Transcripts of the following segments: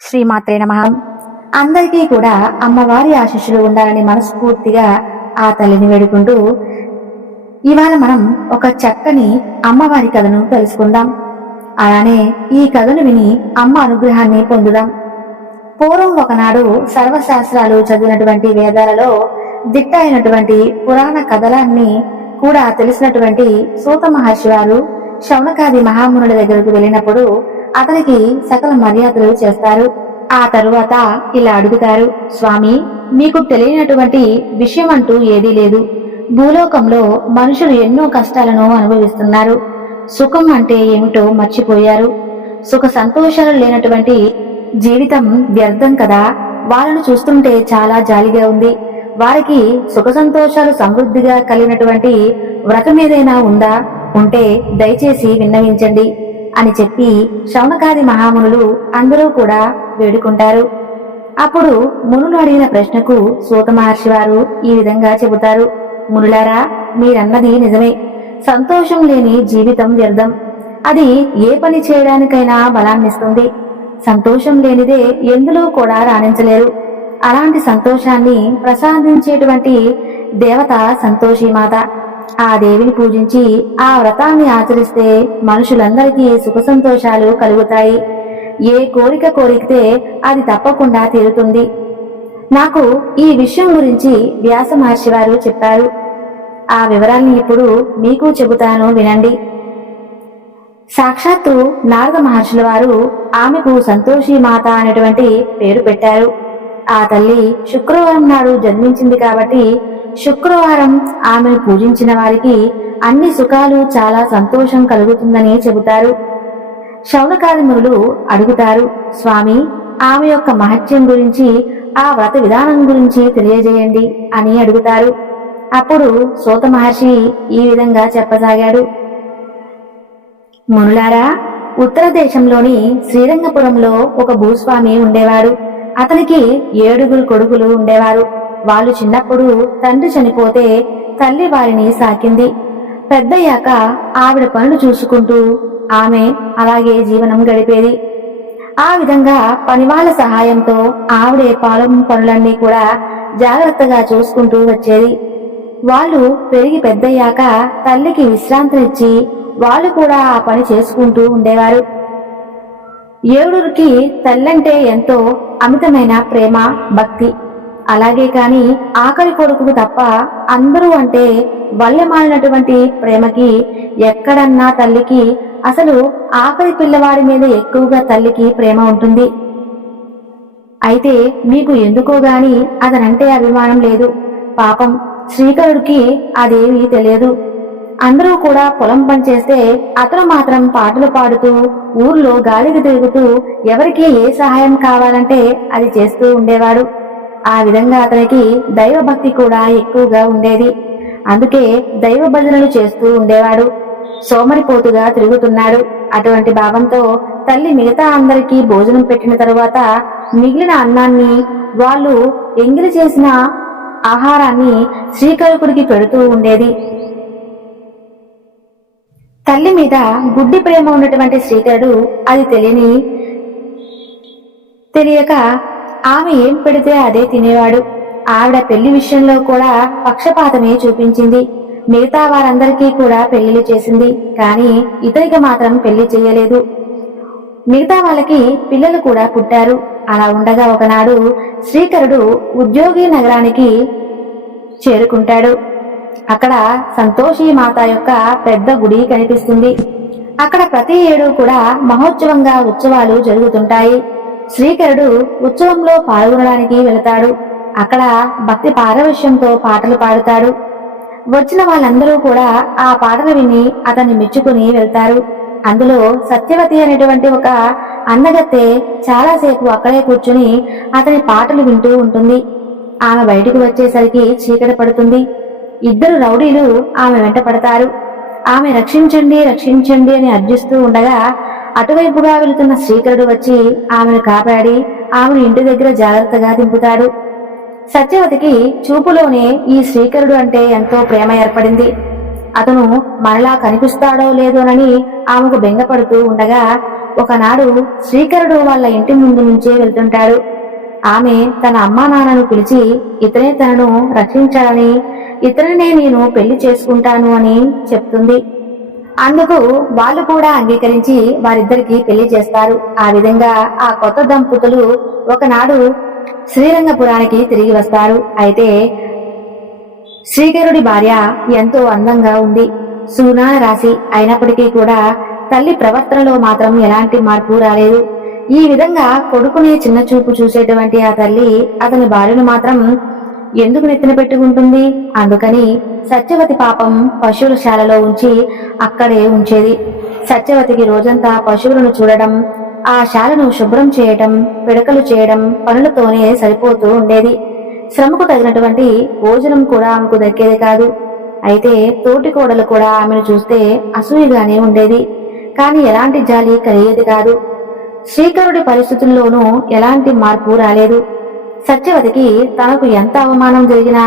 శ్రీమాత్రే నమః. అందరికీ కూడా అమ్మవారి ఆశీస్సులు ఉండాలని మనస్ఫూర్తిగా ఆ తల్లిని వేడుకుంటూ ఇవాళ మనం ఒక చక్కని అమ్మవారి కథను తెలుసుకుందాం. అలానే ఈ కథను విని అమ్మ అనుగ్రహాన్ని పొందుదాం. పూర్వం ఒకనాడు సర్వశాస్త్రాలు చదివినటువంటి వేదాలలో దిట్ట అయినటువంటి పురాణ కథలన్నీ కూడా తెలిసినటువంటి సూత మహర్షి వారు శౌనకాది మహామునుల దగ్గరకు వెళ్ళినప్పుడు అతనికి సకల మర్యాదలు చేస్తారు. ఆ తరువాత ఇలా అడుగుతారు, స్వామి, మీకు తెలియనటువంటి విషయం అంటూ ఏదీ లేదు. భూలోకంలో మనుషులు ఎన్నో కష్టాలను అనుభవిస్తున్నారు. సుఖం అంటే ఏమిటో మర్చిపోయారు. సుఖ సంతోషాలు లేనటువంటి జీవితం వ్యర్థం కదా. వాళ్ళను చూస్తుంటే చాలా జాలిగా ఉంది. వారికి సుఖ సంతోషాలు సమృద్ధిగా కలిగినటువంటి వ్రతం ఏదైనా ఉందా? ఉంటే దయచేసి విన్నవించండి అని చెప్పి శౌనకాది మహామునులు అందరూ కూడా వేడుకుంటారు. అప్పుడు మునులు అడిగిన ప్రశ్నకు సూత మహర్షి వారు ఈ విధంగా చెబుతారు, మునులారా, మీరన్నది నిజమే. సంతోషం లేని జీవితం వ్యర్థం. అది ఏ పని చేయడానికైనా బలాన్నిస్తుంది. సంతోషం లేనిదే ఎందులో కూడా రాణించలేరు. అలాంటి సంతోషాన్ని ప్రసాదించేటువంటి దేవత సంతోషీమాత. ఆ దేవిని పూజించి ఆ వ్రతాన్ని ఆచరిస్తే మనుషులందరికీ సుఖ సంతోషాలు కలుగుతాయి. ఏ కోరిక కోరికితే అది తప్పకుండా తీరుతుంది. నాకు ఈ విషయం గురించి వ్యాస మహర్షి వారు చెప్పారు. ఆ వివరాల్ని ఇప్పుడు మీకు చెబుతాను, వినండి. సాక్షాత్తు నారద మహర్షుల వారు ఆమెకు సంతోషి మాత అనేటువంటి పేరు పెట్టారు. ఆ తల్లి శుక్రవారం నాడు జన్మించింది కాబట్టి శుక్రవారం ఆమెను పూజించిన వారికి అన్ని సుఖాలు, చాలా సంతోషం కలుగుతుందని చెబుతారు. శౌనకాది మునులు అడుగుతారు, స్వామి, ఆమె యొక్క మహత్యం గురించి, ఆ వ్రత విధానం గురించి తెలియజేయండి అని అడుగుతారు. అప్పుడు సూత మహర్షి ఈ విధంగా చెప్పసాగాడు, మునులారా, ఉత్తర దేశంలోని శ్రీరంగపురంలో ఒక భూస్వామి ఉండేవాడు. అతనికి 7 కొడుకులు ఉండేవారు. వాళ్ళు చిన్నప్పుడు తండ్రి చనిపోతే తల్లి వారిని సాకింది. పెద్దయ్యాక ఆవిడ పనులు చూసుకుంటూ ఆమె అలాగే జీవనం గడిపేది. ఆ విధంగా పనివాళ్ల సహాయంతో ఆవిడే పొలం పనులన్నీ కూడా జాగ్రత్తగా చూసుకుంటూ వచ్చేది. వాళ్ళు పెరిగి పెద్దయ్యాక తల్లికి విశ్రాంతినిచ్చి వాళ్ళు కూడా ఆ పని చేసుకుంటూ ఉండేవారు. 7కి తల్లంటే ఎంతో అమితమైన ప్రేమ, భక్తి. అలాగే కాని ఆఖరి కొడుకుకు తప్ప అందరూ అంటే వల్లెమాలినటువంటి ప్రేమకి ఎక్కడన్నా తల్లికి, అసలు ఆఖరి పిల్లవాడి మీద ఎక్కువగా తల్లికి ప్రేమ ఉంటుంది. అయితే మీకు ఎందుకో గాని అతనంటే అభిమానం లేదు. పాపం శ్రీకరుడికి అదేమీ తెలియదు. అందరూ కూడా పొలం పని చేస్తే అతను మాత్రం పాటలు పాడుతూ ఊర్లో గాలికి తిరుగుతూ ఎవరికి ఏ సహాయం కావాలంటే అది చేస్తూ ఉండేవాడు. ఆ విధంగా అతనికి దైవభక్తి కూడా ఎక్కువగా ఉండేది. అందుకే దైవ భజనలు చేస్తూ ఉండేవాడు. సోమరిపోతుగా తిరుగుతున్నాడు. అటువంటి భావంతో తల్లి మిగతా అందరికీ భోజనం పెట్టిన తరువాత మిగిలిన అన్నాన్ని, వాళ్ళు ఎంగిలి చేసిన ఆహారాన్ని శ్రీకరుకుడికి పెడుతూ ఉండేది. తల్లి మీద గుడ్డి ప్రేమ ఉన్నటువంటి శ్రీకరుడు అది తెలియక ఆమె ఏం పెడితే అదే తినేవాడు. ఆవిడ పెళ్లి విషయంలో కూడా పక్షపాతమే చూపించింది. మిగతా వారందరికీ కూడా పెళ్లిళ్ళు చేసింది, కానీ ఇతనికి మాత్రం పెళ్లి చేయలేదు. మిగతా వాళ్ళకి పిల్లలు కూడా పుట్టారు. అలా ఉండగా ఒకనాడు శ్రీకరుడు ఉద్యోగి నగరానికి చేరుకుంటాడు. అక్కడ సంతోషి మాత యొక్క పెద్ద గుడి కనిపిస్తుంది. అక్కడ ప్రతి ఏడు కూడా మహోత్సవంగా ఉత్సవాలు జరుగుతుంటాయి. శ్రీకరుడు ఉత్సవంలో పాల్గొనడానికి వెళతాడు. అక్కడ భక్తి పారవశ్యంతో పాటలు పాడుతాడు. వచ్చిన వాళ్ళందరూ కూడా ఆ పాటలు విని అతన్ని మెచ్చుకుని వెళ్తారు. అందులో సత్యవతి అనేటువంటి ఒక అందగత్తె చాలాసేపు అక్కడే కూర్చుని అతని పాటలు వింటూ ఉంటుంది. ఆమె బయటకు వచ్చేసరికి చీకటి పడుతుంది. 2 రౌడీలు ఆమె వెంట పడతారు. ఆమె రక్షించండి, రక్షించండి అని అర్జిస్తూ ఉండగా అటువైపుగా వెళుతున్న శ్రీకరుడు వచ్చి ఆమెను కాపాడి ఆమెను ఇంటి దగ్గర జాగ్రత్తగా దింపుతాడు. సత్యవతికి చూపులోనే ఈ శ్రీకరుడు అంటే ఎంతో ప్రేమ ఏర్పడింది. అతను మనలా కనిపిస్తాడో లేదోనని ఆమెకు బెంగపడుతూ ఉండగా ఒకనాడు శ్రీకరుడు వాళ్ళ ఇంటి ముందు నుంచే వెళ్తుంటాడు. ఆమె తన అమ్మా నాన్నను పిలిచి ఇతనే తనను రక్షించాలని, ఇతనినే నేను పెళ్లి చేసుకుంటాను అని చెప్తుంది. అందుకు వాళ్ళు కూడా అంగీకరించి వారిద్దరికి పెళ్లి చేస్తారు. ఆ విధంగా ఆ కొత్త దంపతులు ఒకనాడు శ్రీరంగపురానికి తిరిగి వస్తారు. అయితే శ్రీకరుడి భార్య ఎంతో అందంగా ఉంది, సుగుణాల రాశి అయినప్పటికీ కూడా తల్లి ప్రవర్తనలో మాత్రం ఎలాంటి మార్పు రాలేదు. ఈ విధంగా కొడుకునే చిన్న చూపు చూసేటువంటి ఆ తల్లి అతని భార్యను మాత్రం ఎందుకు నెత్తిన పెట్టుకుంటుంది? అందుకని సత్యవతి పాపం పశువుల శాలలో ఉంచి అక్కడే ఉంచేది. సత్యవతికి రోజంతా పశువులను చూడడం, ఆ శాలను శుభ్రం చేయటం, పిడకలు చేయడం పనులతోనే సరిపోతూ ఉండేది. శ్రమకు తగినటువంటి భోజనం కూడా ఆమెకు దక్కేది కాదు. అయితే తోటి కోడలు కూడా ఆమెను చూస్తే అసూయగానే ఉండేది, కానీ ఎలాంటి జాలి కలిగేది కాదు. శ్రీకరుడి పరిస్థితుల్లోనూ ఎలాంటి మార్పు రాలేదు. సత్యవతికి తనకు ఎంత అవమానం జరిగినా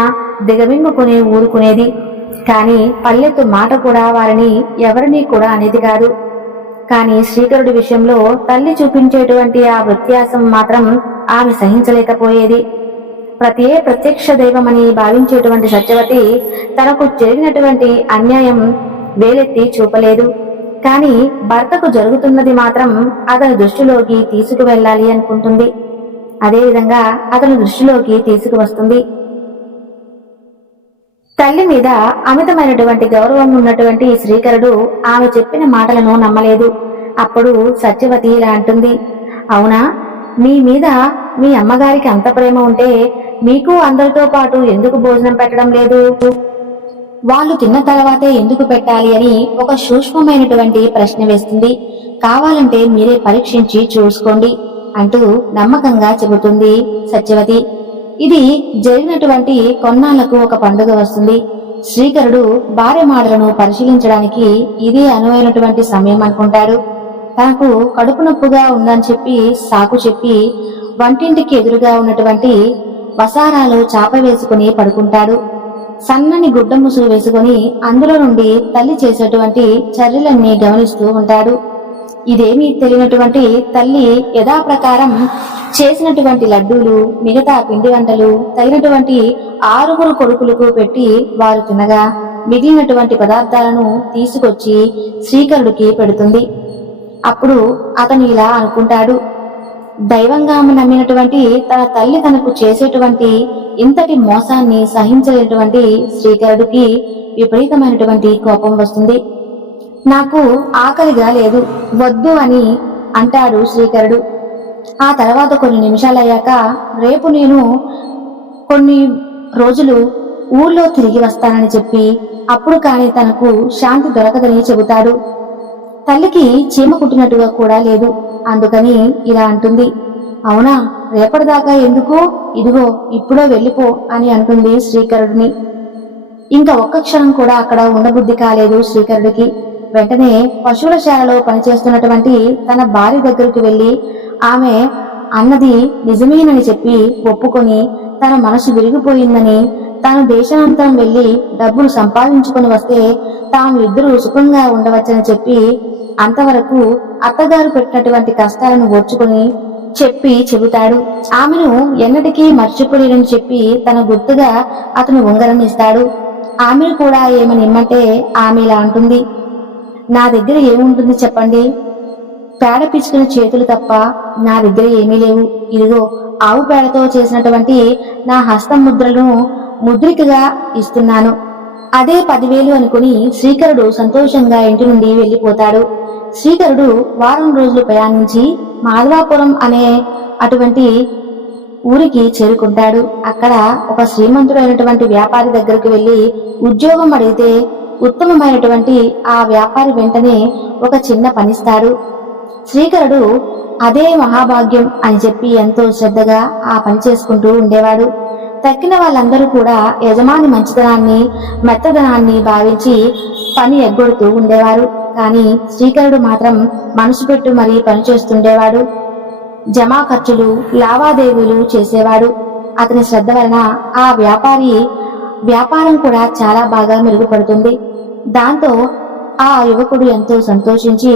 దిగమింగుకునే ఊరుకునేది, కానీ పల్లెత్తు మాట కూడా వారిని ఎవరినీ కూడా అనేది కాదు. కానీ శ్రీకరుడి విషయంలో తల్లి చూపించేటువంటి ఆ వ్యత్యాసం మాత్రం ఆమె సహించలేకపోయేది. ప్రత్యక్ష దైవమని భావించేటువంటి సత్యవతి తనకు జరిగినటువంటి అన్యాయం వేలెత్తి చూపలేదు, కానీ భర్తకు జరుగుతున్నది మాత్రం అతని దృష్టిలోకి తీసుకువెళ్ళాలి అనుకుంటుంది. అదేవిధంగా అతని దృష్టిలోకి తీసుకువస్తుంది. తల్లి మీద అమితమైనటువంటి గౌరవం ఉన్నటువంటి శ్రీకరుడు ఆమె చెప్పిన మాటలను నమ్మలేదు. అప్పుడు సత్యవతి ఇలా అంటుంది, అవునా, మీ మీద మీ అమ్మగారికి అంత ప్రేమ ఉంటే మీకు అందరితో పాటు ఎందుకు భోజనం పెట్టడం లేదు? వాళ్ళు తిన్న తర్వాతే ఎందుకు పెట్టాలి అని ఒక సూక్ష్మమైనటువంటి ప్రశ్న వేస్తుంది. కావాలంటే మీరే పరీక్షించి చూసుకోండి అంటూ నమ్మకంగా చెబుతుంది సత్యవతి. ఇది జరిగినటువంటి కొన్నాళ్లకు ఒక పండుగ వస్తుంది. శ్రీకరుడు భార్య మాటలను పరిశీలించడానికి ఇదే అనువైనటువంటి సమయం అనుకుంటాడు. తనకు కడుపు నొప్పుగా ఉందని చెప్పి సాకు చెప్పి వంటింటికి ఎదురుగా ఉన్నటువంటి వసారాలో చాప వేసుకుని పడుకుంటాడు. సన్నని గుడ్డ ముసుగు వేసుకుని అందులో నుండి తల్లి చేసేటువంటి చర్యలన్నీ గమనిస్తూ ఉంటాడు. ఇదేమీ తెలియనటువంటి తల్లి యథాప్రకారం చేసినటువంటి లడ్డూలు, మిగతా పిండి వంటలు తగినటువంటి 6 కొడుకులకు పెట్టి వారు తినగా మిగిలినటువంటి పదార్థాలను తీసుకొచ్చి శ్రీకరుడికి పెడుతుంది. అప్పుడు అతను ఇలా అనుకుంటాడు, దైవంగా నమ్మినటువంటి తన తల్లి తనకు చేసేటువంటి ఇంతటి మోసాన్ని సహించలేనటువంటి శ్రీకరుడికి విపరీతమైనటువంటి కోపం వస్తుంది. నాకు ఆకలిగా లేదు, వద్దు అని అంటాడు శ్రీకరుడు. ఆ తర్వాత కొన్ని నిమిషాలయ్యాక, రేపు నేను కొన్ని రోజులు ఊళ్ళో తిరిగి వస్తానని చెప్పి అప్పుడు కాని తనకు శాంతి దొరకదని చెబుతాడు. తల్లికి చీమ కుట్టినట్టుగా కూడా లేదు. అందుకని ఇలా అంటుంది, అవునా, రేపటిదాకా ఎందుకు, ఇదిగో ఇప్పుడో వెళ్ళిపో అని అంటుంది శ్రీకరుడిని. ఇంకా ఒక్క క్షణం కూడా అక్కడ ఉండబుద్ధి కాలేదు శ్రీకరుడికి. వెంటనే పశువుల శాలలో పనిచేస్తున్నటువంటి తన భార్య దగ్గరికి వెళ్లి ఆమె అన్నది నిజమేనని చెప్పి ఒప్పుకొని తన మనసు విరిగిపోయిందని, తాను దేశాంతరం వెళ్లి డబ్బులు సంపాదించుకొని వస్తే తాము ఇద్దరు సుఖంగా ఉండవచ్చని చెప్పి అంతవరకు అత్తగారు పెట్టినటువంటి కష్టాలను ఓర్చుకొని చెబుతాడు. ఆమెను ఎన్నటికీ మర్చిపోలేనని చెప్పి తన గుర్తుగా అతను ఉంగరం ఇస్తాడు. ఆమెను కూడా ఏమని ఇమ్మంటే ఆమె ఇలా అంటుంది, నా దగ్గర ఏముంటుంది చెప్పండి, పేడ పిచ్చుకున్న చేతులు తప్ప నా దగ్గర ఏమీ లేవు. ఇదిగో ఆవు పేడతో చేసినటువంటి నా హస్తం ముద్రలను ముద్రికగా ఇస్తున్నాను. అదే 10,000 అనుకుని శ్రీకరుడు సంతోషంగా ఇంటి నుండి వెళ్లిపోతాడు. శ్రీకరుడు వారం రోజులు ప్రయాణించి మాధవాపురం అనే అటువంటి ఊరికి చేరుకుంటాడు. అక్కడ ఒక శ్రీమంతుడైనటువంటి వ్యాపారి దగ్గరకు వెళ్లి ఉద్యోగం అడిగితే ఉత్తమమైనటువంటి ఆ వ్యాపారి వెంటనే ఒక చిన్న పనిస్తాడు. శ్రీకరుడు అదే మహాభాగ్యం అని చెప్పి ఎంతో శ్రద్ధగా ఆ పని చేసుకుంటూ ఉండేవాడు. తక్కిన వాళ్ళందరూ కూడా యజమాని మంచితనాన్ని, మెత్తదనాన్ని భావించి పని ఎగ్గొడుతూ ఉండేవారు. కానీ శ్రీకరుడు మాత్రం మనసు పెట్టు మరీ పనిచేస్తుండేవాడు. జమా ఖర్చులు, లావాదేవీలు చేసేవాడు. అతని శ్రద్ధ వలన ఆ వ్యాపారం కూడా చాలా బాగా మెరుగుపడుతుంది. దాంతో ఆ యువకుడు ఎంతో సంతోషించి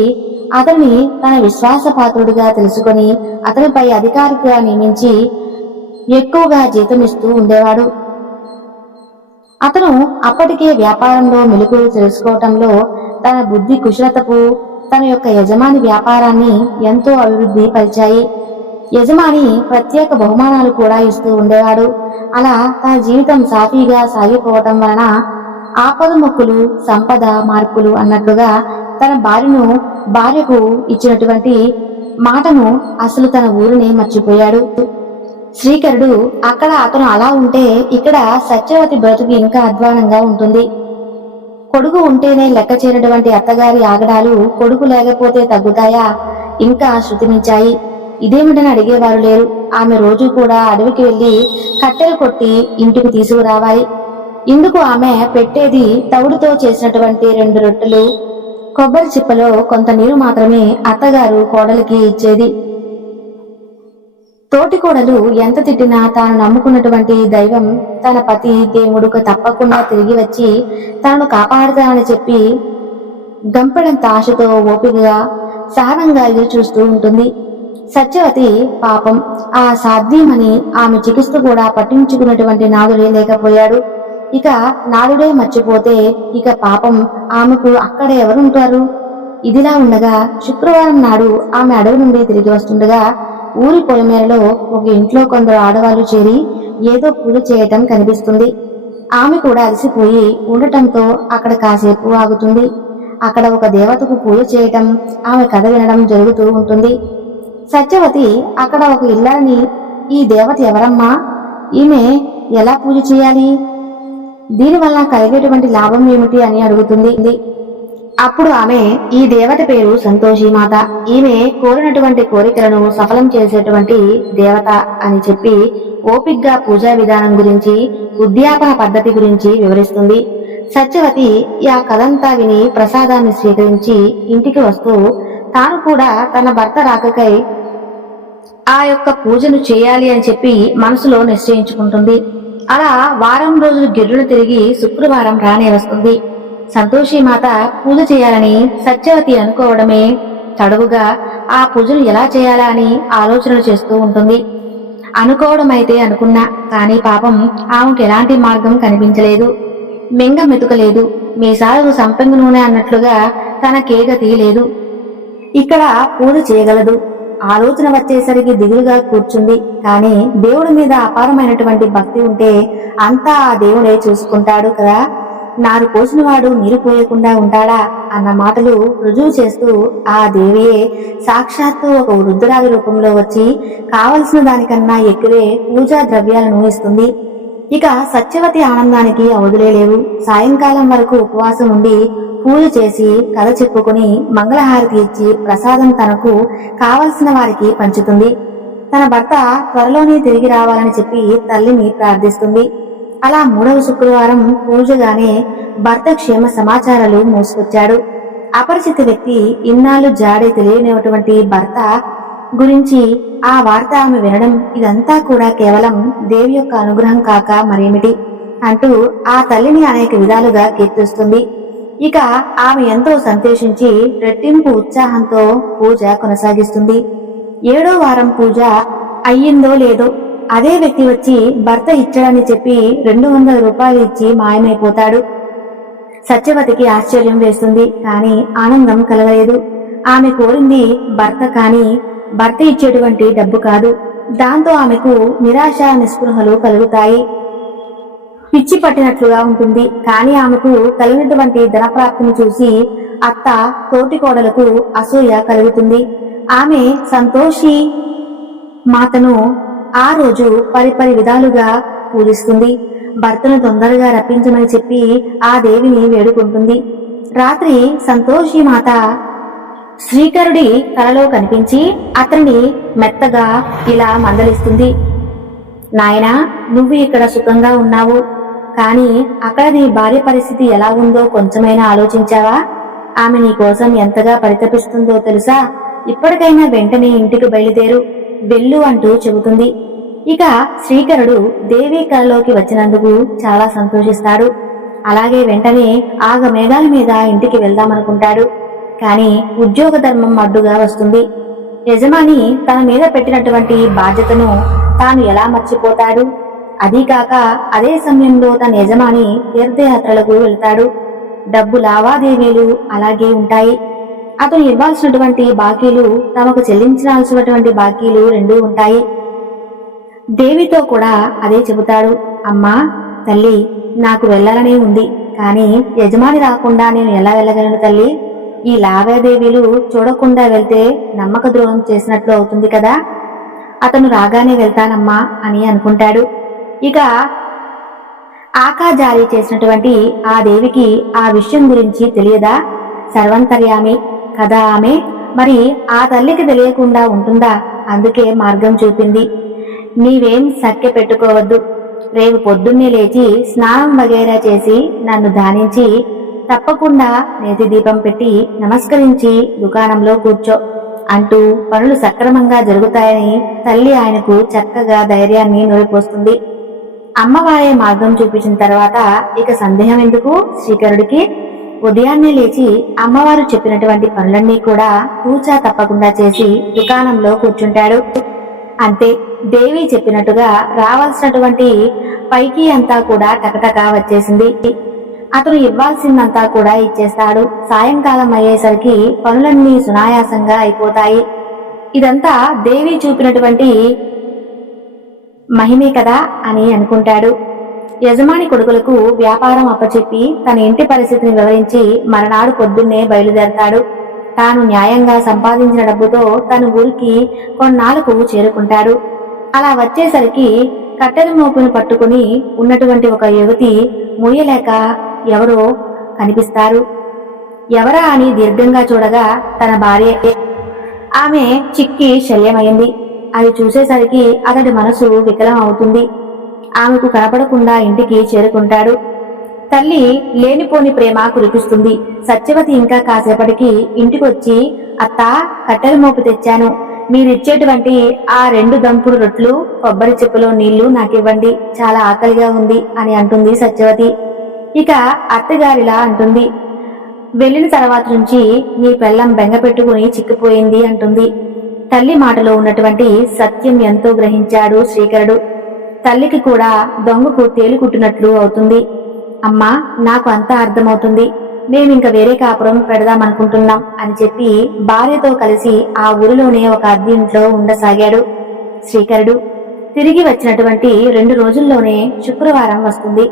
అతన్ని తన విశ్వాసపాత్రుడిగా తెలుసుకొని అతనిపై అధికారిగా నియమించి ఎక్కువగా జీతం ఇస్తూ ఉండేవాడు. అతను అప్పటికే వ్యాపారంలో మెలకువలు తెలుసుకోవటంలో తన బుద్ధి కుశలతకు తన యొక్క యజమాని వ్యాపారాన్ని ఎంతో అభివృద్ధి పరిచాయి. యజమాని ప్రత్యేక బహుమానాలు కూడా ఇస్తూ ఉండేవాడు. అలా తన జీవితం సాఫీగా సాగిపోవటం వలన ఆపదముక్కులు సంపద మార్పులు అన్నట్లుగా తన భార్యకు ఇచ్చినటువంటి మాటను అసలు తన ఊరిని మర్చిపోయాడు. శ్రీకరుడు అక్కడ అతను అలా ఉంటే ఇక్కడ సత్యవతి బ్రతుకు ఇంకా అధ్వానంగా ఉంటుంది. కొడుకు ఉంటేనే లెక్క చేరినటువంటి అత్తగారి ఆగడాలు కొడుకు లేకపోతే తగ్గుతాయా ఇంకా శృతిమించాయి. ఇదేమిటని అడిగేవారు లేరు. ఆమె రోజు కూడా అడవికి వెళ్లి కట్టెలు కొట్టి ఇంటికి తీసుకురావాలి. ఇందుకు ఆమె పెట్టేది తవుడుతో చేసినటువంటి 2 రొట్టెలు, కొబ్బరి చిప్పలో కొంత నీరు మాత్రమే అత్తగారు కోడలికి ఇచ్చేది. తోటి కోడలు ఎంత తిట్టినా తాను నమ్ముకున్నటువంటి దైవం తన పతి దేవుడుకు తప్పకుండా తిరిగి వచ్చి తనను కాపాడుతానని చెప్పి గంపెడంత ఆశతో ఓపికగా సహనంగా ఎదురు చూస్తూ ఉంటుంది. సత్యవతి పాపం ఆ సాధ్యమని ఆమె చికిత్స కూడా పట్టించుకున్నటువంటి నాదుడే లేకపోయాడు. ఇక నాదుడే మర్చిపోతే ఇక పాపం ఆమెకు అక్కడ ఎవరుంటారు? ఇదిలా ఉండగా శుక్రవారం నాడు ఆమె అడవి నుండి తిరిగి వస్తుండగా ఊరి పొలిమేరలో ఒక ఇంట్లో కొందరు ఆడవాళ్లు చేరి ఏదో పూజ చేయటం కనిపిస్తుంది. ఆమె కూడా అలసిపోయి ఉండటంతో అక్కడ కాసేపు ఆగుతుంది. అక్కడ ఒక దేవతకు పూజ చేయటం, ఆమె కథ వినడం జరుగుతూ ఉంటుంది. సత్యవతి అక్కడ ఒక ఇల్లాలని, ఈ దేవత ఎవరమ్మా, ఈమె ఎలా పూజ చేయాలి, దీనివల్ల కలిగేటువంటి లాభం ఏమిటి అని అడుగుతుంది. అప్పుడు ఆమె, ఈ దేవత పేరు సంతోషిమాత, ఈమె కోరినటువంటి కోరికలను సఫలం చేసేటువంటి దేవత అని చెప్పి ఓపిగ్గా పూజా విధానం గురించి ఉద్యాపన పద్ధతి గురించి వివరిస్తుంది. సత్యవతి ఆ కథంతా విని ప్రసాదాన్ని స్వీకరించి ఇంటికి వస్తూ తాను కూడా తన భర్త రాకకై ఆ యొక్క పూజను చేయాలి అని చెప్పి మనసులో నిశ్చయించుకుంటుంది. అలా వారం రోజులు గిర్రును తిరిగి శుక్రవారం రానే వస్తుంది. సంతోషిమాత పూజ చేయాలని సత్యవతి అనుకోవడమే తడవుగా ఆ పూజను ఎలా చేయాలా అని ఆలోచనలు చేస్తూ ఉంటుంది. అనుకోవడం అయితే అనుకున్నా కానీ పాపం ఆమెకు ఎలాంటి మార్గం కనిపించలేదు. మెంగ మెతుకలేదు, మీసాలకు సంపెంగ నూనె అన్నట్లుగా తనకే గతి లేదు. ఇక్కడ పూజ చేయగలదు. ఆలోచన వచ్చేసరికి దిగులుగా కూర్చుంది. కానీ దేవుడి మీద అపారమైనటువంటి భక్తి ఉంటే అంతా ఆ దేవుడే చూసుకుంటాడు కదా, నారు పోసినవాడు నీరు పోయకుండా ఉంటాడా అన్న మాటలు రుజువు చేస్తూ ఆ దేవియే సాక్షాత్తు ఒక వృద్ధురాలి రూపంలో వచ్చి కావలసిన దానికన్నా ఎక్కువే పూజా ద్రవ్యాలను ఇస్తుంది. ఇక సత్యవతి ఆనందానికి అవధులే లేవు. సాయంకాలం వరకు ఉపవాసం ఉండి పూజ చేసి కథ చెప్పుకుని మంగళహారతి ఇచ్చి ప్రసాదం తనకు కావలసిన వారికి పంచుతుంది. తన భర్త త్వరలోనే తిరిగి రావాలని చెప్పి తల్లిని ప్రార్థిస్తుంది. అలా 3వ శుక్రవారం పూజగానే భర్త క్షేమ సమాచారాలు మోసుకొచ్చాడు. అపరిచిత వ్యక్తి ఇన్నాళ్ళు జాడే తెలియనిటువంటి భర్త గురించి ఆ వార్త ఆమె వినడం, ఇదంతా కూడా కేవలం దేవి యొక్క అనుగ్రహం కాక మరేమిటి అంటూ ఆ తల్లిని అనేక విధాలుగా కీర్తిస్తుంది. ఇక ఆమె ఎంతో సంతోషించి రెట్టింపు ఉత్సాహంతో పూజ కొనసాగిస్తుంది. 7వ వారం పూజ అయ్యిందో లేదో అదే వ్యక్తి వచ్చి భర్త ఇచ్చాడని చెప్పి 200 రూపాయలు ఇచ్చి మాయమైపోతాడు. సత్యవతికి ఆశ్చర్యం వేస్తుంది, కానీ ఆనందం కలగలేదు. ఆమె కోరింది భర్త కానీ భర్త ఇచ్చేటువంటి డబ్బు కాదు. దాంతో ఆమెకు నిరాశ నిస్పృహలు కలుగుతాయి. పిచ్చి పట్టినట్లుగా ఉంటుంది. కానీ ఆమెకు కలిగినటువంటి ధనప్రాప్తిని చూసి అత్త తోటి కోడలకు అసూయ కలుగుతుంది. ఆమె సంతోషి మాతను ఆ రోజు పరిపరి విధాలుగా పూజిస్తుంది. భర్తను తొందరగా రప్పించమని చెప్పి ఆ దేవిని వేడుకుంటుంది. రాత్రి సంతోషి మాత శ్రీకరుడి కలలో కనిపించి అతన్ని మెత్తగా ఇలా మందలిస్తుంది. నాయనా, నువ్వు ఇక్కడ సుఖంగా ఉన్నావు, కానీ అక్కడ నీ భార్య పరిస్థితి ఎలా ఉందో కొంచెమైనా ఆలోచించావా? ఆమె నీ కోసం ఎంతగా పరితపిస్తుందో తెలుసా? ఇప్పటికైనా వెంటనే ఇంటికి బయలుదేరు, వెళ్ళు అంటూ చెబుతుంది. ఇక శ్రీకరుడు దేవి కలలోకి వచ్చినందుకు చాలా సంతోషిస్తాడు. అలాగే వెంటనే ఆగ మేఘాల మీద ఇంటికి వెళ్దామనుకుంటాడు. కానీ ఉద్యోగ ధర్మం అడ్డుగా వస్తుంది. యజమాని తన మీద పెట్టినటువంటి బాధ్యతను తాను ఎలా మర్చిపోతాడు? అదీకాక అదే సమయంలో తన యజమాని తీర్థయాత్రలకు వెళ్తాడు. డబ్బు లావాదేవీలు అలాగే ఉంటాయి. అతను ఇవ్వాల్సినటువంటి బాకీలు, తమకు చెల్లించాల్సినటువంటి బాకీలు రెండూ ఉంటాయి. దేవితో కూడా అదే చెబుతాడు. అమ్మా, తల్లి, నాకు వెళ్ళాలనే ఉంది, కానీ యజమాని రాకుండా నేను ఎలా వెళ్ళగలను తల్లి? ఈ లావాదేవీలు చూడకుండా వెళ్తే నమ్మక ద్రోహం చేసినట్లు అవుతుంది కదా. అతను రాగానే వెళ్తానమ్మా అని అనుకుంటాడు. ఇక ఆకా జారీ చేసినటువంటి ఆ దేవికి ఆ విషయం గురించి తెలియదా? సర్వంతర్యామి కదా ఆమె. మరి ఆ తల్లికి తెలియకుండా ఉంటుందా? అందుకే మార్గం చూపింది. నీవేం సఖ్య పెట్టుకోవద్దు. రేపు పొద్దున్నే లేచి స్నానం వగైరా చేసి నన్ను ధ్యానించి తప్పకుండా నేతి దీపం పెట్టి నమస్కరించి దుకాణంలో కూర్చో అంటూ పనులు సక్రమంగా జరుగుతాయని తల్లి ఆయనకు చక్కగా ధైర్యాన్ని నూరిపోస్తుంది. అమ్మవారే మార్గం చూపించిన తర్వాత ఇక సందేహం ఎందుకు శ్రీకరుడికి? ఉదయాన్నే లేచి అమ్మవారు చెప్పినటువంటి పనులన్నీ కూడా తూచా తప్పకుండా చేసి దుకాణంలో కూర్చుంటాడు. అంతే, దేవి చెప్పినట్టుగా రావాల్సినటువంటి పైకి అంతా కూడా టకటకా వచ్చేసింది. అతను ఇవ్వాల్సిందంతా కూడా ఇచ్చేస్తాడు. సాయంకాలం అయ్యేసరికి పనులన్నీ సునాయాసంగా అయిపోతాయి. ఇదంతా దేవి చూపినటువంటి మహిమే కదా అని అనుకుంటాడు. యజమాని కొడుకులకు వ్యాపారం అప్పచెప్పి తన ఇంటి పరిస్థితిని వివరించి మరునాడు పొద్దున్నే బయలుదేరతాడు. తాను న్యాయంగా సంపాదించిన డబ్బుతో తన ఊరికి కొన్నాళ్లకు చేరుకుంటాడు. అలా వచ్చేసరికి కట్టెల మోపును పట్టుకుని ఉన్నటువంటి ఒక యువతి మూయలేక ఎవరో కనిపిస్తారు. ఎవరా అని దీర్ఘంగా చూడగా తన భార్య. ఆమె చిక్కి శల్యమైంది. అది చూసేసరికి అతడి మనసు వికలం అవుతుంది. ఆమెకు కనపడకుండా ఇంటికి చేరుకుంటాడు. తల్లి లేనిపోని ప్రేమ కురిపిస్తుంది. సత్యవతి ఇంకా కాసేపటికి ఇంటికొచ్చి, అత్తా, కట్టెల మోపు తెచ్చాను, మీరిచ్చేటువంటి ఆ 2 దంపుడు రొట్లు, కొబ్బరి చెప్పులో నీళ్లు నాకివ్వండి, చాలా ఆకలిగా ఉంది అని అంటుంది సత్యవతి. ఇక అత్తగారిలా అంటుంది, వెళ్లిన తర్వాత నుంచి నీ పెళ్ళం బెంగ పెట్టుకుని చిక్కిపోయింది అంటుంది. తల్లి మాటలో ఉన్నటువంటి సత్యం ఎంతో గ్రహించాడు శ్రీకరుడు. తల్లికి కూడా దొంగకు తేలికుట్టినట్లు అవుతుంది. అమ్మా, నాకు అంతా అర్థమవుతుంది, మేమింక వేరే కాపురం పెడదామనుకుంటున్నాం అని చెప్పి భార్యతో కలిసి ఆ ఊరిలోనే ఒక అద్దె ఇంట్లో ఉండసాగాడు శ్రీకరుడు. తిరిగి వచ్చినటువంటి 2 రోజుల్లోనే శుక్రవారం వస్తుంది.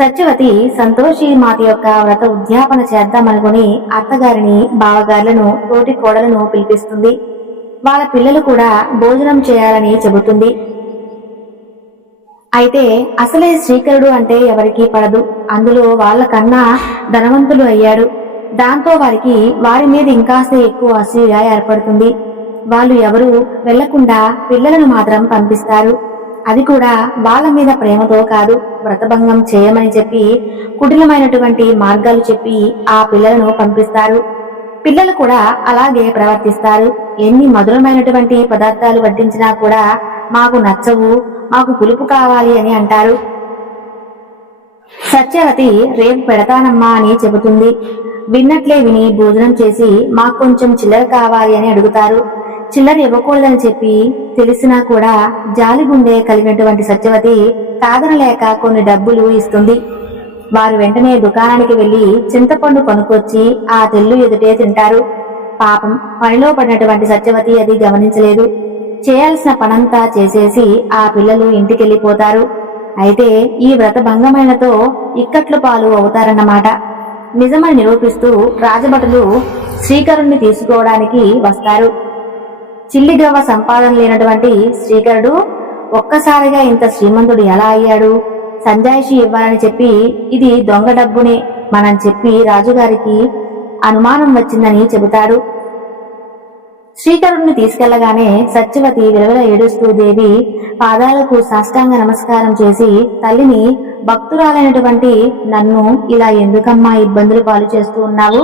సత్యవతి సంతోషి మాత యొక్క వ్రత ఉద్యాపన చేద్దామనుకుని అత్తగారిని, బావగారులను, తోటి కోడలను పిలిపిస్తుంది. వాళ్ళ పిల్లలు కూడా భోజనం చేయాలని చెబుతుంది. అయితే అసలే శ్రీకరుడు అంటే ఎవరికీ పడదు. అందులో వాళ్ళకన్నా ధనవంతులు అయ్యాడు. దాంతో వారికి వారి మీద ఇంకాస్త ఎక్కువ అసూయ ఏర్పడుతుంది. వాళ్ళు ఎవరూ వెళ్లకుండా పిల్లలను మాత్రం పంపిస్తారు. అది కూడా వాళ్ళ మీద ప్రేమతో కాదు, వ్రతభంగం చేయమని చెప్పి కుటిలమైనటువంటి మార్గాలు చెప్పి ఆ పిల్లలను పంపిస్తారు. పిల్లలు కూడా అలాగే ప్రవర్తిస్తారు. ఎన్ని మధురమైనటువంటి పదార్థాలు వడ్డించినా కూడా మాకు నచ్చవు, మాకు పులుపు కావాలి అని అంటారు. సత్యవతి రేపు పెడతానమ్మా అని చెబుతుంది. విన్నట్లే విని భోజనం చేసి మాకు కొంచెం చిల్లర కావాలి అని అడుగుతారు. చిల్లర ఇవ్వకూడదని చెప్పి తెలిసినా కూడా జాలిగుండె కలిగినటువంటి సత్యవతి కాదనలేక కొన్ని డబ్బులు ఇస్తుంది. వారు వెంటనే దుకాణానికి వెళ్లి చింతపండు కొనుక్కొచ్చి ఆ తెల్లు ఎదుటే తింటారు. పాపం, పనిలో పడినటువంటి సత్యవతి అది గమనించలేదు. చేయాల్సిన పనంతా చేసేసి ఆ పిల్లలు ఇంటికెళ్లిపోతారు. అయితే ఈ వ్రత భంగమైనతో ఇక్కట్లు పాలు అవుతారన్నమాట. నిజమని నిరూపిస్తూ రాజభటులు శ్రీకరుణ్ణి తీసుకోవడానికి వస్తారు. చిల్లిగవ్వ సంపాదన లేనటువంటి శ్రీకరుడు ఒక్కసారిగా ఇంత శ్రీమంతుడు ఎలా అయ్యాడు? సంజాయిషి ఇవ్వాలని చెప్పి ఇది దొంగ డబ్బునే మనం చెప్పి రాజుగారికి అనుమానం వచ్చిందని చెబుతాడు. శ్రీకరుణ్ణి తీసుకెళ్లగానే సత్యవతి విలవిల ఏడుస్తూ దేవి పాదాలకు సాష్టాంగ నమస్కారం చేసి, తల్లిని, భక్తురాలైనటువంటి నన్ను ఇలా ఎందుకమ్మా ఇబ్బందులు పాలు చేస్తూ ఉన్నావు?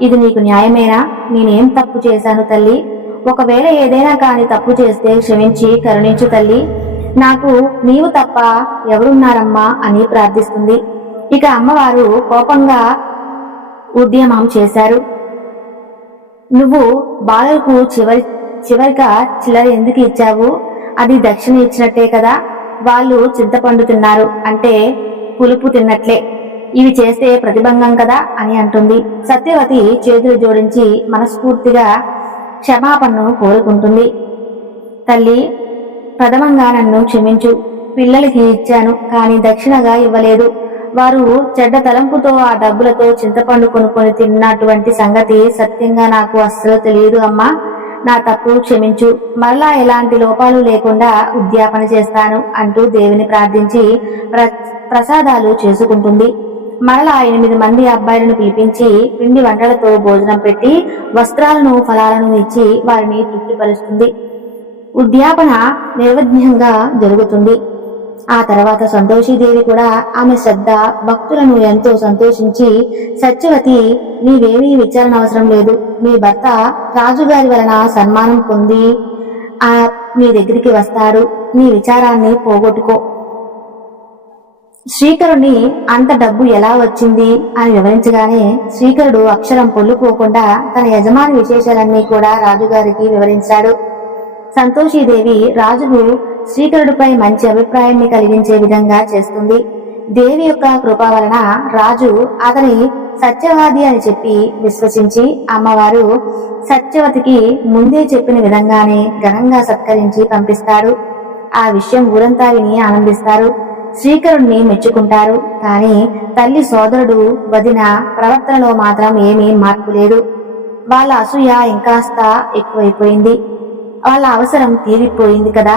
ఇది నీకు న్యాయమేనా? నేనేం తప్పు చేశాను తల్లి? ఒకవేళ ఏదైనా కాని తప్పు చేస్తే క్షమించి కరుణించు తల్లి. నాకు నీవు తప్ప ఎవరున్నారమ్మా అని ప్రార్థిస్తుంది. ఇక అమ్మవారు కోపంగా ఉద్యమం చేశారు. నువ్వు బాలలకు చివరిగా చిల్లర ఎందుకు ఇచ్చావు? అది దక్షిణ ఇచ్చినట్టే కదా. వాళ్ళు చింతపండు తిన్నారు అంటే పులుపు తిన్నట్లే. ఇవి చేస్తే ప్రతిబంధం కదా అని అంటుంది. సత్యవతి చేతులు జోడించి మనస్ఫూర్తిగా క్షమాపణను కోరుకుంటుంది. తల్లి, ప్రథమంగా నన్ను క్షమించు. పిల్లలకి ఇచ్చాను కానీ దక్షిణగా ఇవ్వలేదు. వారు చెడ్డ తలంపుతో ఆ డబ్బులతో చింతపండు కొనుక్కొని తిన్నటువంటి సంగతి సత్యంగా నాకు అస్సలు తెలియదు అమ్మా. నా తప్పు క్షమించు. మరలా ఎలాంటి లోపాలు లేకుండా ఉద్యాపన చేస్తాను అంటూ దేవిని ప్రార్థించి ప్రసాదాలు చేసుకుంటుంది. మరలా 8 మంది అబ్బాయిలను పిలిపించి పిండి వంటలతో భోజనం పెట్టి వస్త్రాలను ఫలాలను ఇచ్చి వారిని తృప్తిపరుస్తుంది. ఉద్యాపన నిర్విఘ్నంగా జరుగుతుంది. ఆ తర్వాత సంతోషీదేవి కూడా ఆమె శ్రద్ధ భక్తులను ఎంతో సంతోషించి, సత్యవతి, నీవేమీ విచారణ అవసరం లేదు. మీ భర్త రాజుగారి వలన సన్మానం పొంది నీ దగ్గరికి వస్తాడు. నీ విచారాన్ని పోగొట్టుకో. శ్రీకరుణ్ణి అంత డబ్బు ఎలా వచ్చింది అని వివరించగానే శ్రీకరుడు అక్షరం పొల్లుకోకుండా తన యజమాని విశేషాలన్నీ కూడా రాజుగారికి వివరించాడు. సంతోషీదేవి రాజుకు శ్రీకరుడిపై మంచి అభిప్రాయాన్ని కలిగించే విధంగా చేస్తుంది. దేవి యొక్క కృప వలన రాజు అతని సత్యవాది అని చెప్పి విశ్వసించి అమ్మవారు సత్యవతికి ముందే చెప్పిన విధంగానే ఘనంగా సత్కరించి పంపిస్తాడు. ఆ విషయం ఊరంతా విని ఆనందిస్తారు. శ్రీకరుణ్ణి మెచ్చుకుంటారు. కానీ తల్లి సోదరుడు వదిన ప్రవర్తనలో మాత్రం ఏమీ మార్పు లేదు. వాళ్ళ అసూయ ఇంకాస్త ఎక్కువైపోయింది. వాళ్ళ అవసరం తీరిపోయింది కదా,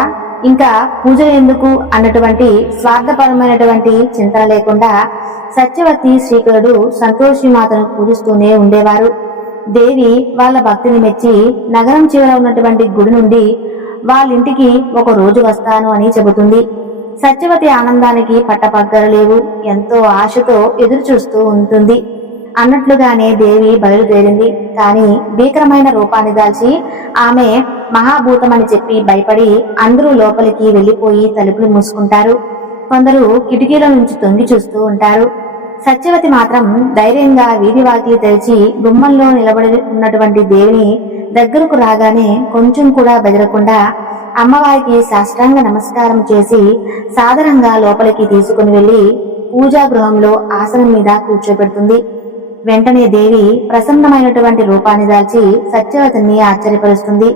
ఇంకా పూజలు ఎందుకు అన్నటువంటి స్వార్థపరమైనటువంటి చింతన లేకుండా సత్యవతి శ్రీకరుడు సంతోషి మాతను పూజిస్తూనే ఉండేవారు. దేవి వాళ్ళ భక్తిని మెచ్చి నగరం చివర ఉన్నటువంటి గుడి నుండి వాళ్ళింటికి ఒక రోజు వస్తాను అని చెబుతుంది. సత్యవతి ఆనందానికి పట్టపగ్గలు లేవు. ఎంతో ఆశతో ఎదురు చూస్తూ ఉంటుంది. అన్నట్లుగానే దేవి బయలుదేరింది. కానీ భీకరమైన రూపాన్ని దాల్చి ఆమె మహాభూతమని చెప్పి భయపడి అందరూ లోపలికి వెళ్లిపోయి తలుపులు మూసుకుంటారు. కొందరు కిటికీల నుంచి తొంగి చూస్తూ ఉంటారు. సత్యవతి మాత్రం ధైర్యంగా వీధి వాకిలి తెరిచి గుమ్మంలో నిలబడి ఉన్నటువంటి దేవిని దగ్గరకు రాగానే కొంచెం కూడా బెదరకుండా అమ్మవారికి సాష్టాంగ నమస్కారం చేసి సాదరంగా లోపలికి తీసుకుని వెళ్లి పూజా గృహంలో ఆసనం మీద కూర్చోబెడుతుంది. వెంటనే దేవి ప్రసన్నమైనటువంటి రూపాన్ని దాల్చి సత్యవతిని ఆశ్చర్యపరుస్తుంది.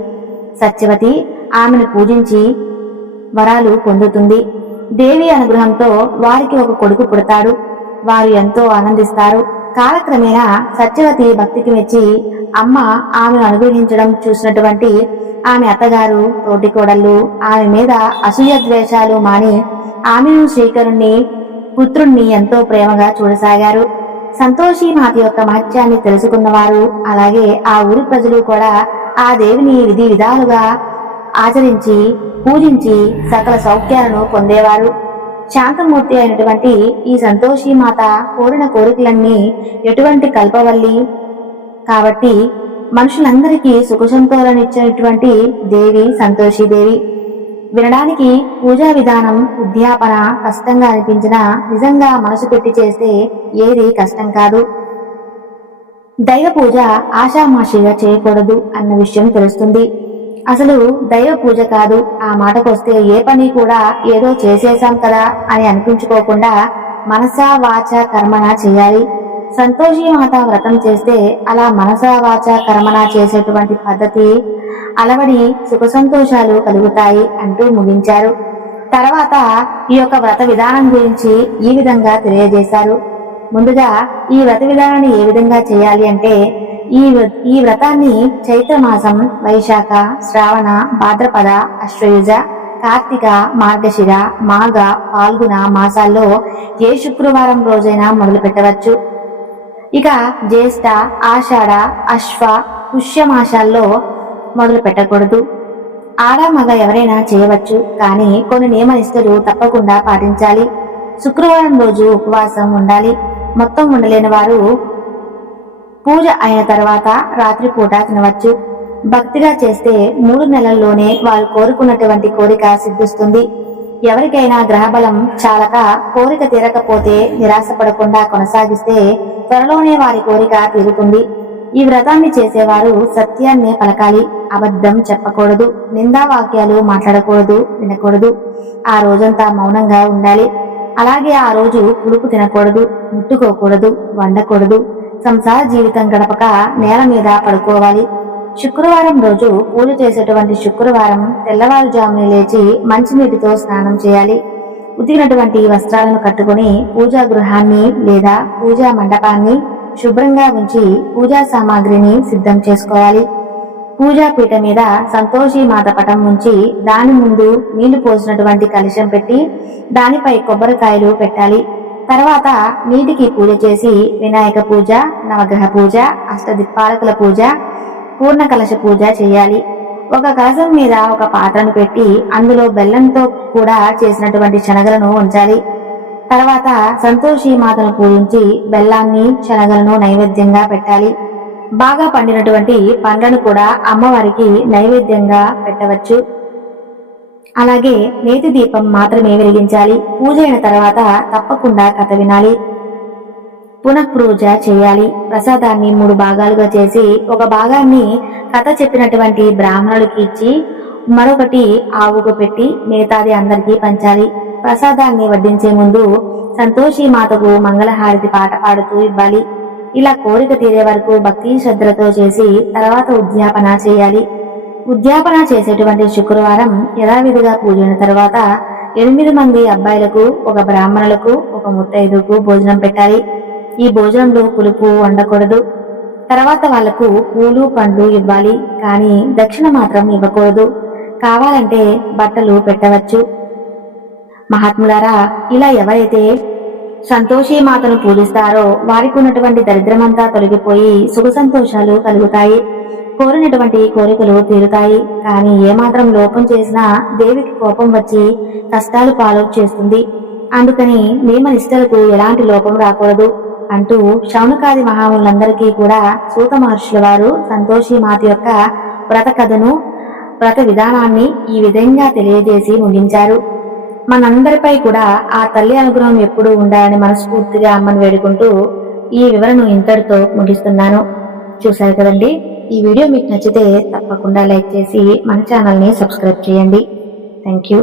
సత్యవతి ఆమెను పూజించి వరాలు పొందుతుంది. దేవి అనుగ్రహంతో వారికి ఒక కొడుకు పుడతాడు. వారు ఎంతో ఆనందిస్తారు. కాలక్రమేణా సత్యవతి భక్తికి మెచ్చి అమ్మ ఆమెను అనుగ్రహించడం చూసినటువంటి ఆమె అత్తగారు, తోటి కోడళ్ళు ఆమె మీద అసూయ ద్వేషాలు మాని ఆమెను శ్రీకరుణ్ణి పుత్రుణ్ణి ఎంతో ప్రేమగా చూడసాగారు. సంతోషి మాత యొక్క మహత్యాన్ని తెలుసుకున్నవారు అలాగే ఆ ఊరి ప్రజలు కూడా ఆ దేవిని విధి విధాలుగా ఆచరించి పూజించి సకల సౌఖ్యాలను పొందేవారు. శాంతమూర్తి అయినటువంటి ఈ సంతోషి మాత కోరిన కోరికలన్నీ ఎటువంటి కల్పవల్లి కాబట్టి మనుషులందరికీ సుఖసంతోలనిచ్చినటువంటి దేవి సంతోషిదేవి. వినడానికి పూజా విధానం ఉద్యాపన కష్టంగా అనిపించినా నిజంగా మనసు పెట్టి చేస్తే ఏది కష్టం కాదు. దైవ పూజ ఆషామాషిగా చేయకూడదు అన్న విషయం తెలుస్తుంది. అసలు దైవ పూజ కాదు, ఆ మాటకొస్తే ఏ పని కూడా ఏదో చేసేశాం కదా అని అనిపించుకోకుండా మనసా వాచ కర్మణ చేయాలి. సంతోషి మాత వ్రతం చేస్తే అలా మనసా వాచ కర్మణ చేసేటువంటి పద్ధతి అలవడి సుఖ సంతోషాలు కలుగుతాయి అంటూ ముగించారు. తర్వాత ఈ యొక్క వ్రత విధానం గురించి ఈ విధంగా తెలియజేశారు. ముందుగా ఈ వ్రత విధానాన్ని ఏ విధంగా చేయాలి అంటే ఈ వ్రతాన్ని చైత్రమాసం వైశాఖ, శ్రావణ, భాద్రపద, అశ్వయుజ, కార్తీక, మార్గశిర, మాఘ, పాల్గొన మాసాల్లో ఏ శుక్రవారం రోజైనా మొదలు పెట్టవచ్చు. ఇక జ్యేష్ఠ, ఆషాఢ, అశ్వ, పుష్య మాసాల్లో మొదలు పెట్టకూడదు. ఆడ మగ ఎవరైనా చేయవచ్చు, కానీ కొన్ని నియమ నిష్టలు తప్పకుండా పాటించాలి. శుక్రవారం రోజు ఉపవాసం ఉండాలి. మొత్తం ఉండలేని వారు పూజ అయిన తర్వాత రాత్రిపూట తినవచ్చు. భక్తిగా చేస్తే 3 నెలల్లోనే వారు కోరుకున్నటువంటి కోరిక సిద్ధిస్తుంది. ఎవరికైనా గ్రహబలం చాలక కోరిక తీరకపోతే నిరాశపడకుండా కొనసాగిస్తే త్వరలోనే వారి కోరిక తీరుతుంది. ఈ వ్రతాన్ని చేసేవారు సత్యాన్నే పలకాలి, అబద్ధం చెప్పకూడదు, నిందావాక్యాలు మాట్లాడకూడదు, వినకూడదు. ఆ రోజంతా మౌనంగా ఉండాలి. అలాగే ఆ రోజు పులుపు తినకూడదు, ముట్టుకోకూడదు, వండకూడదు. సంసార జీవితం గడపక నేల మీద పడుకోవాలి. శుక్రవారం రోజు పూజ చేసేటువంటి శుక్రవారం తెల్లవారుజామున లేచి మంచినీటితో స్నానం చేయాలి. ఉతికినటువంటి వస్త్రాలను కట్టుకుని పూజా గృహాన్ని లేదా పూజా మండపాన్ని శుభ్రంగా ఉంచి పూజా సామాగ్రిని సిద్ధం చేసుకోవాలి. పూజాపీఠ మీద సంతోషి మాత పటం ఉంచి దాని ముందు నీళ్లు పోసినటువంటి కలశం పెట్టి దానిపై కొబ్బరికాయలు పెట్టాలి. తర్వాత నీటికి పూజ చేసి వినాయక పూజ, నవగ్రహ పూజ, అష్టదిక్పాలకుల పూజ, పూర్ణ కలశ పూజ చేయాలి. ఒక కలశం మీద ఒక పాత్రను పెట్టి అందులో బెల్లంతో కూడా చేసినటువంటి శనగలను ఉంచాలి. తర్వాత సంతోషి మాతను పూజించి బెల్లాన్ని, శనగలను నైవేద్యంగా పెట్టాలి. బాగా పండినటువంటి పండ్లను కూడా అమ్మవారికి నైవేద్యంగా పెట్టవచ్చు. అలాగే నేతి దీపం మాత్రమే వెలిగించాలి. పూజ అయిన తర్వాత తప్పకుండా కథ వినాలి. పునఃపూజ చేయాలి. ప్రసాదాన్ని 3 భాగాలుగా చేసి ఒక భాగాన్ని కథ చెప్పినటువంటి బ్రాహ్మణులకి ఇచ్చి మరొకటి ఆవుకు పెట్టి మిగతాది అందరికీ పంచాలి. ప్రసాదాన్ని వడ్డించే ముందు సంతోషి మాతకు మంగళహారతి పాట పాడుతూ ఇవ్వాలి. ఇలా కోరిక తీరే వరకు భక్తి శ్రద్ధలతో చేసి తర్వాత ఉద్యాపన చేయాలి. ఉద్యాపన చేసేటువంటి శుక్రవారం యథావిధిగా పూజైన తర్వాత 8 మంది అబ్బాయిలకు, ఒక బ్రాహ్మణులకు, ఒక ముత్తైదుకు భోజనం పెట్టాలి. ఈ భోజనంలో పులుపు వండకూడదు. తర్వాత వాళ్లకు పూలు పండ్లు ఇవ్వాలి, కానీ దక్షిణ మాత్రం ఇవ్వకూడదు. కావాలంటే బట్టలు పెట్టవచ్చు. మహాత్ములారా, ఇలా ఎవరైతే సంతోషి మాతను పూజిస్తారో వారికి ఉన్నటువంటి దరిద్రమంతా తొలగిపోయి సుఖ సంతోషాలు కలుగుతాయి. కోరినటువంటి కోరికలు తీరుతాయి. కానీ ఏమాత్రం లోపం చేసినా దేవికి కోపం వచ్చి కష్టాలు పాలు చేస్తుంది. అందుకని నియమనిష్టలకు ఎలాంటి లోపం రాకూడదు అంటూ శౌనకాది మహాములందరికీ కూడా సూత మహర్షుల వారు సంతోషి మాత యొక్క వ్రత కథను, వ్రత విధానాన్ని ఈ విధంగా తెలియజేసి ముగించారు. మనందరిపై కూడా ఆ తల్లి అనుగ్రహం ఎప్పుడూ ఉండాలని మనస్ఫూర్తిగా అమ్మను వేడుకుంటూ ఈ వివరణ ఇంతటితో ముగిస్తున్నాను. చూశారు కదండి. ఈ వీడియో మీకు నచ్చితే తప్పకుండా లైక్ చేసి మన ఛానల్ని సబ్స్క్రైబ్ చేయండి. Thank you.